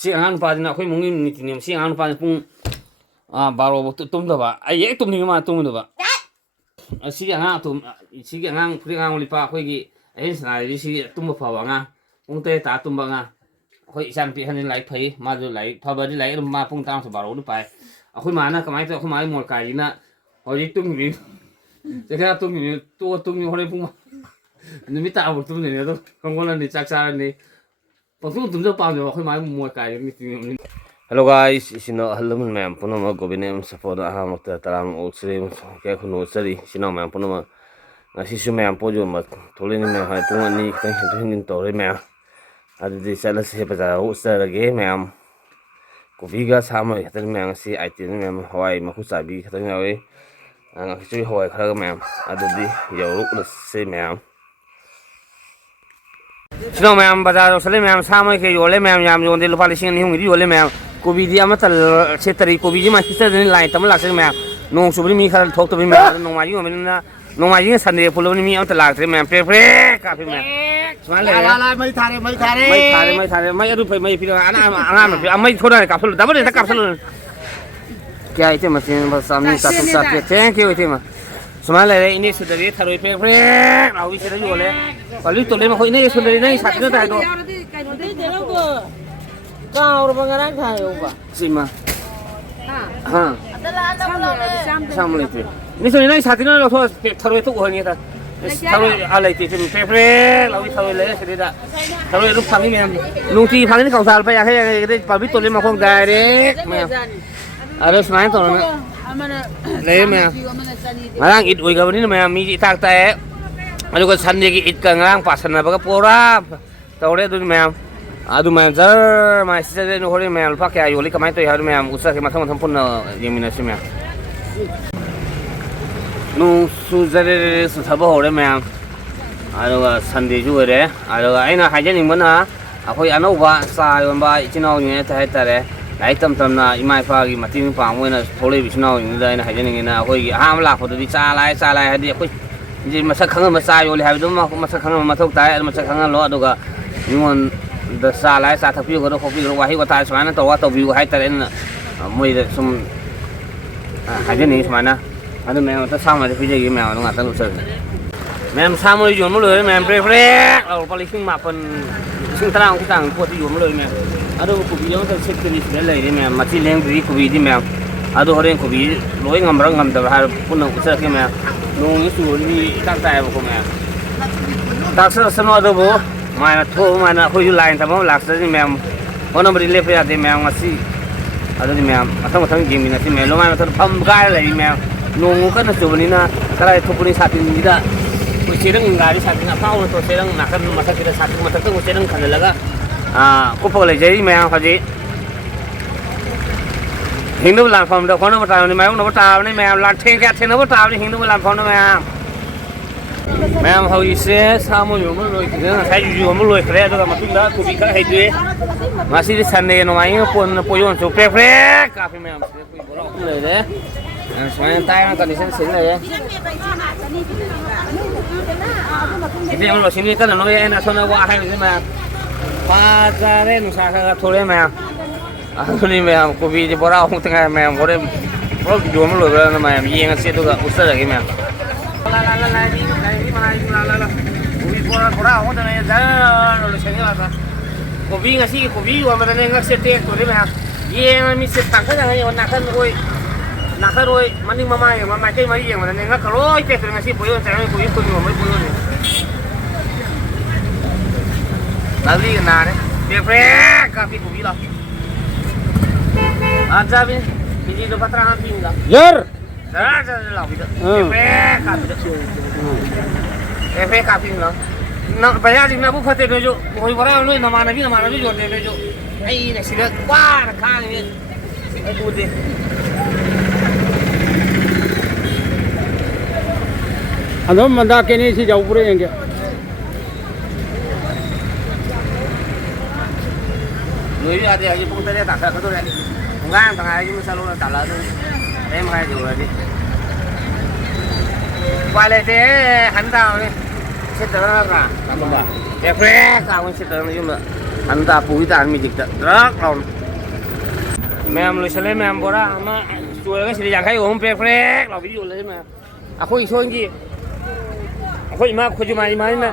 si angan pa din akhoi mungin ni tinim si angan pa pung baro bo tum da ba ai ek tum ni ma tum da ba si angan tum si angan phri angan li pa akhoi gi ai sa ri si tum pa wa nga pung te ta tum ba nga akhoi isan pi han lai phai ma du lai pha ba di lai ma pung tang sa baro du pai akhoi ma na kamai to akhoi ma mol kai na hoi tum niจะแค่ตุ้มอยู่ตัวตุ้มอยู่คนในพุ่งมานี่ไม่ตาบุตุ้มเนี่ยต้องกังวลนี่จักรชานี่บางตุ้มจะปังอยู่ว่าคนไม้มวยไก่นี่จริงๆ Hello guys สินะฮัลโหลแม่ปุ่นมาโกบินเอ็มสปอร์ตอาหารมาตารางอุตส่าห์แค่คนอุตส่าห์สินะแม่ปุ่นมาอาศิสุแม่ปุ่นอยู่มาทุเรศนี่แม่ให้ตรงนี้ตั้งหินตัวเลยแม่อาจจะเสร็จแล้วเสียไปจากอุตส่าห์เลยแม่กูวิ่งก็สามเลยแต่แม่สิไอติมแม่หอยมาคุยสายบีแต่แม่เว้ยช่วยหอยครับแม่อาจจะดีเดี๋ยวลุกเลยสิแม่ชิโนแม่บาร์เราสเลยแม่สามเลยคือyolleแม่ยามโยนเดลูปาลิชิงนี่หงดีyolleแม่กูบีดีอามาตัดเชตรีกูบีดีมาที่เส้นนี้ไลน์ตั้มหลักสิแม่น้องสุบรีมีขนาดทอกตัวพี่แม่น้องมาจิงก็ไม่รู้นะน้องมาจิงสันเดย์พูดแล้วนี่มีอามาตัดหลักสิแม่เปรี้ยๆกับพี่แม่สมัยเลยไม่ทานเลยไม่รู้ไปไม่พี่น้องอันนั้นไม่ทนได้กับสุดดับเบิลเลยกับสุดक्या इतने machine बस सामने साथ साथ के thank you इतने समाल ले इन्हें सुधरी थरोई पे आओ इसे जो बोले कल तो ले में कोई नहीं सुधरी नहीं साथ में तो कहाँ और बंगारा खाए होगा सीमा हाँ शाम लेते नहीं सुनी नहीं साथ में लोग थरोई तो कोई नहीं था थरोई आले थी पे आओ थरोई ले सीधा थरोई रूप फांगी में लूटी फांगी नहीं कौशल पे आके पब्लिक तो ले में कौन डायरेक्ट में ada semuanya tuhเลยแม่งานอิดอุ้ยกับวันนี้แม่มีอิฐแต่อันนี้ก็สันดีอิฐกับงานปัสสาวะก็ปวดตัวเล็กดูแม่ดูแม่เจอมาสิเจอหนูคนนี้แม่ลูกพักแกอยู่ลิกไม่ตัวอย่างแม่อุตส่าห์มาทำปุ่นยังมีนะใช่ไหมนูสู้เจอสุดท้ายบ่เลยแม่อันนี้ก็สันดีอยู่เลยอันนี้ก็ไอ้น่ะหายใจหนึ่งมันนะอ่ะพออันนู้นว่าสายวันบ่อีกน้อยเนี่ยแต่ให้แต่เลยไอ้ตั้มน่ะอีไม้ฟ้ากี่มาที่มีปังไว้น่ะโผล่วิชน้อยนี่เลยนะหายใจหนึ่งนะคุยห้ามลากคนที่ซาไล่ให้ดีคุยจริงมาสักครั้งมาซาอยู่เลยให้ดูมาสักครั้งมาทุกตายมาสักครั้งล้อดูก็นี่มันเดซาไล่ซาทับพิวก็ต้องพิวว่าให้ว่าตายสมัยนั้นตัวว่าตัววิวให้แต่เนี่ยมวยสมหายใจหนึ่งสมัยนะอันนี้แมวถ้าซ้ำมาจะพิจารณาแมวต้องงานตั้งรู้สึกแมวซ้ำเลยอยู่มาเลยแมวเปรี้ยเราไปลิขิตมาเป็นซึ่งตารางที่ต่างพวกที่อยู่มาเลยแมวอันนี้กูบีมันจะเช็คตัวนี้เลยนี่แม่มาที่เลี้ยงดีกูบีที่แม่อันนี้เขาเรียกกูบีร้อยงำรังงำแต่ว่าปุ่นอุตส่าห์ที่แม่น้องนี่สูงนี่ตั้งใจบุกแม่ตักสนุกดูบุมาทั่วมาคุยอยู่ไลน์แต่ว่าหลักสุดที่แม่วันนั้นบริเลฟยาที่แม่มาสิอันนี้แม่ทั้งยิงมีนะที่แม่ลงมาทั้งพัมกายเลยแม่น้องก็น่าสูงนี่นะก็เลยทุกคนนี่สัตว์นี่ได้กูเชื่อเรื่องงานที่สัตว์นี่นะฟ้าวันตัวเชื่อเรื่องนักการมาสักที่สัตว์มาสักตัวเชื่อเรื่องขันเลยก็กูพอเลยใจแมวเขาจีหินดูหลังฟอมเด็กคนนั้นมาตามนี่แมวนับตามนี่แมวหลังเทงแกเทงนับตามนี่หินดูหลังฟอมนี่แมวเขาอีเซ่สามุอยู่มันลอยขึ้นใช้อยู่มันลอยขึ้นแล้วก็มาตุ้งแล้วกูบีก็ให้ด้วยมาสิที่สันเดย์น้อยปนปยนสุเปรี้ยกาแฟแมวคุยบอกเราเลยเด้สมัยนั้นตายมันกันดิฉันเสียเลยที่นี่มันเราชิ้นนี้ก็หน่อยเองนะส่วนว่าให้ใช่ไหมPacaran usaha thore ma'am. Asli ma'am ko bi bora hong tengah ma'am bore bora jual mulu berana ma'am. Ye ngasih tu gak usah lagi ma'am. La ini mana la. Ko bi bora hong tengah jalan oleh sini lah. Ko bi ngasih ko bi wa mana ngasih tek tu ma'am. Ye ngasih setang kan yang nakan oi maning mama kai mari yang mana nggak kalau tek tu ngasih poyon saya poyon poyon. Lagi kena deh, perfect kafe kopi lah. Aja bini tu paterangan tinggal. Yer. Dah lah itu. Perfect kafe. Perfect kafe lah. Nak bayar di mana bukan tu jo. Kau orang lu nama nabi jo jo. Ini sih wah kali ni. Aku deh. Anu manda kini si jauh pura yang ke. Người ra thì cũng tới đây tạt thật tôi đấy, ngang thằng này nhưng mà sao luôn là tạt lợn thôi, em hai rồi đi, quay lại thế hắn tao đi, xếp tớ ra, làm gì, đẹp phết, tao cũng xếp tớ nói chung là, anh ta bùi ta mình dịch rất lâu mẹ em lấy xe mẹ em bỏ ra mà chuối cái gì dạng hay ốm phê phê là ví dụ lấy mà khôi xôi gì khôi mà khôi mà nè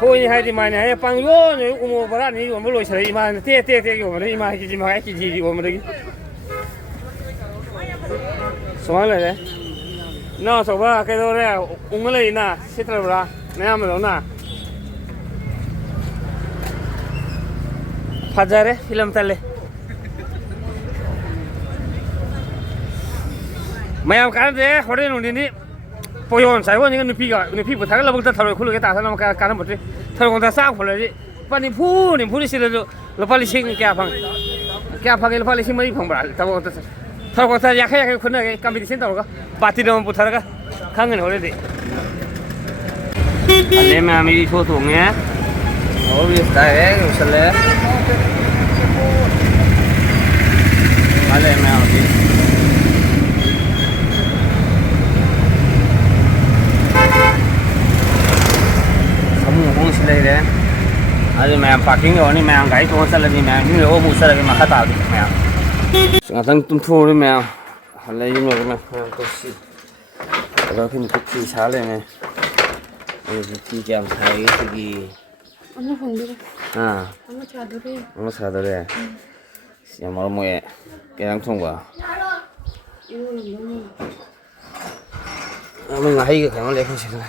khôi hay thì mà này bằng vô này cũng bỏ ra này cũng lấy xe mà tê cũng lấy mà cái gì cũng lấy xong rồi đấy nó xong rồi cái đó đấy cũng lấy nè xếp ra rồi nè em rồi nè phát ra đấy film tele mày em cái đấy hồi đấy nó đi đi bây giờ sai quá những người phi bữa tháng là bữa ta thổi khung cái ta nó cái một đấy thổi con ta sang phải đấy bạn đi phu đi xí là phải xin cái phăng là phải xin mấy phăng bả tao thổi con ta yak cái khung này cái competition tao cái party đó bữa tháng cái khang cái hồi đấy anh em mình đi thua thủng nhé ôi biết đấy rồi sao đấy anh em đi không xí lấy đấy, anh em parking rồi anh em cái chỗ xí lấy thì em như là ô bù xí lấy mà khát tao đi em, chúng ta tung thua đi em, anh lấy những người em tôi xí, rồi khi mình cất xí xả lên này, rồi xí chạm xài cái gì, anh không đi, à, anh xả đó đấy, xem mà mua cái đang thùng vào, mình hay cái nó lấy không xí này,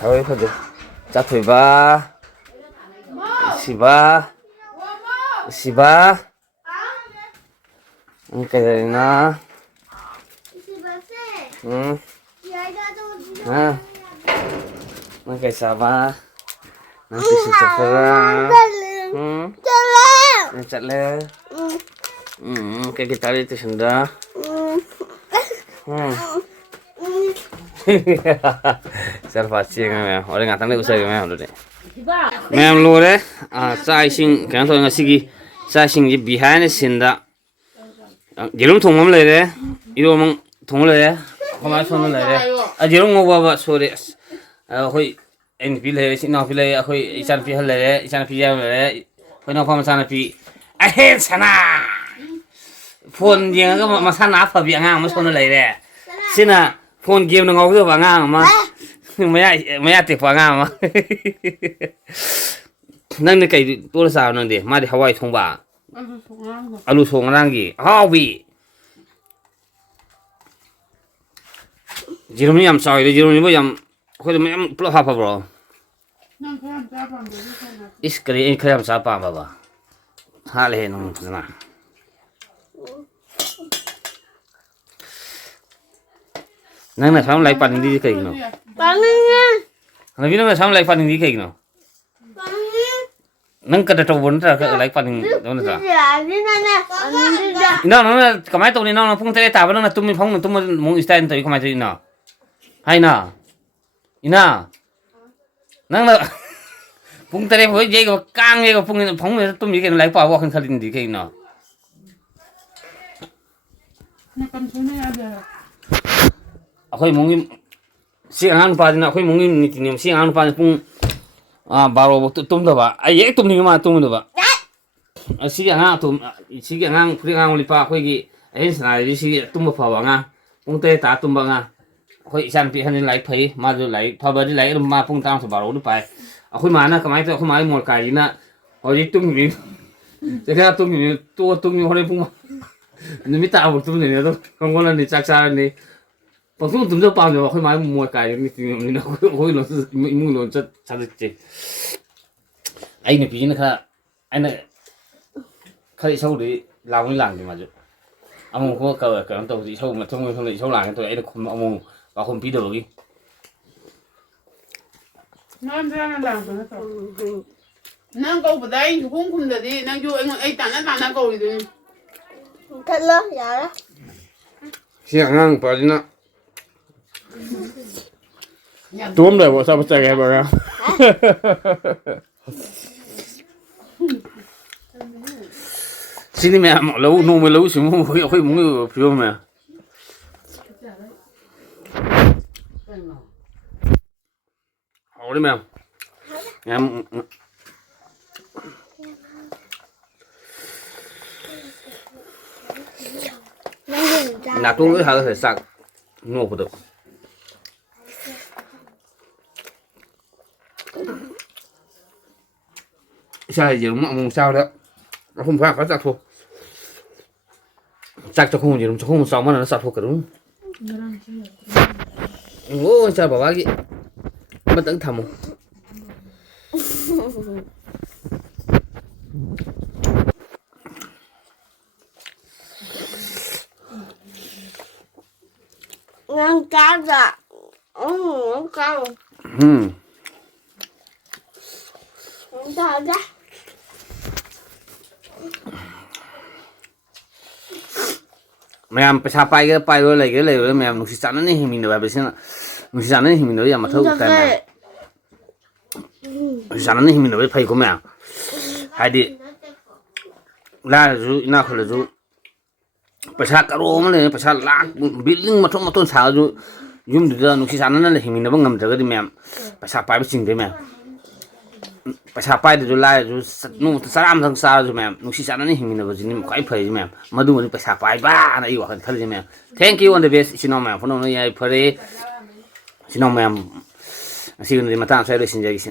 thôi thôi được. Chắc thử ba si ba cái này nó cái sao ba nó cái sự chặt ra chặt lên cái tali itu sudah Salvasi kan, orang ngatang ni usai kan, orang ni. Mem lu deh, sai sing kan tu ngasih ki, sai sing je behind the scene dah. Jelum thong mam le deh, itu mam thong le deh, kamar thong le deh. Jelum ngau bawa sore, koi en pilih, si nak pilih, koi isan pilih le deh, isan pilih le deh, koi nak paham sana pilih. Sana, phone yang tu masana apa biang ngang mas phone le deh, sina. Phone game nó ngầu vào ngang mà mấy tiệc vào ngang mà nâng cái tôi sao nâng đi mà đi Hawaii thông bà alu song ngang gì hao bị jirum ni am sao đấy jirum ni bây giờ khơi mấy em plug hấp bro is cái khơi am sao pa bà ha lệ nó nè nang na sam lai pan di kai no na vi na sam lai pan di kai no nang ka to bon ta lai pan do na ta no kamai to ni no pung te ta ba na tum phong tum mong stand to kamai to na hai na ina nang na pung te với dây ko kang ye ko pung phong tum ni kai lai pa wa khan khalin di kai no khôi mông siang ăn pa na khôi mông ni tinim siang ăn pa pung baro tum da ba ai ye tum ni ma tum da ba siang ang phri ang lipa khôi gi ai sana ri si tum pa wa nga pung te ta tum ba nga khôi san pi han lai phai ma du lai pha ba di lai ma pung tang sa baro du pai khôi ma na kamai to khôi mai mol kai na ho ji tum ni te ka tum ni to tum ni ho le pung ni mi ta bu tum ni do kong kon ni chak sa ni bọn chúng tụi nó bao giờ khơi máy mua cái thì nó khơi nó mua nó rất sao được chứ anh này phí nó khá anh này khơi sâu đấy làm cái làng thì mà chứ ông có cờ cờ tàu gì sâu mà không lại sâu làng tôi ấy là không ông vào không phí được đi nó ra làm cái đó năng cầu vào đây cũng không được đi năng vô anh tặng năng cầu gì thật lớn dạ đó siang ngang phải đi tôm rồi bộ sao bắt chạy bờ ra xin mẹ lâu nô mới lâu xuống khơi muốn người phiêu mẹ hổ đi mẹ em 나tung cái hơi sặc ngô của tôi sao gì cũng sao đó nó không phải sặc thôi sặc cho không gì cho không sao mà nó sặc thôi cả đúng ôi sao bảo bác gì mất tận thầm ngang cá ra ngang cá ngang cá ra mày làm phải bay cái này mày làm nó sẵn nó hình mình được bây giờ nó sẵn nó hình mình được mà thôi cái mày sẵn nó hình mình được phải của mày hay đi là rồi na khỏi là rồi phải caro mà này phải lạc building mà trong sao rồi dùng được nó sẵn nó là hình mình nó ngầm được cái mày phải bay chính cái mày phải bay được rồi lại rồi nó salam thằng sao rồi mày nó sẵn nó hình mình được gì mà quái phải mày mà đúng rồi phải bay ba này yêu thật mày thank you on the best xin mày phone nó nhảy phải xin mày xin người mà tao sẽ được xin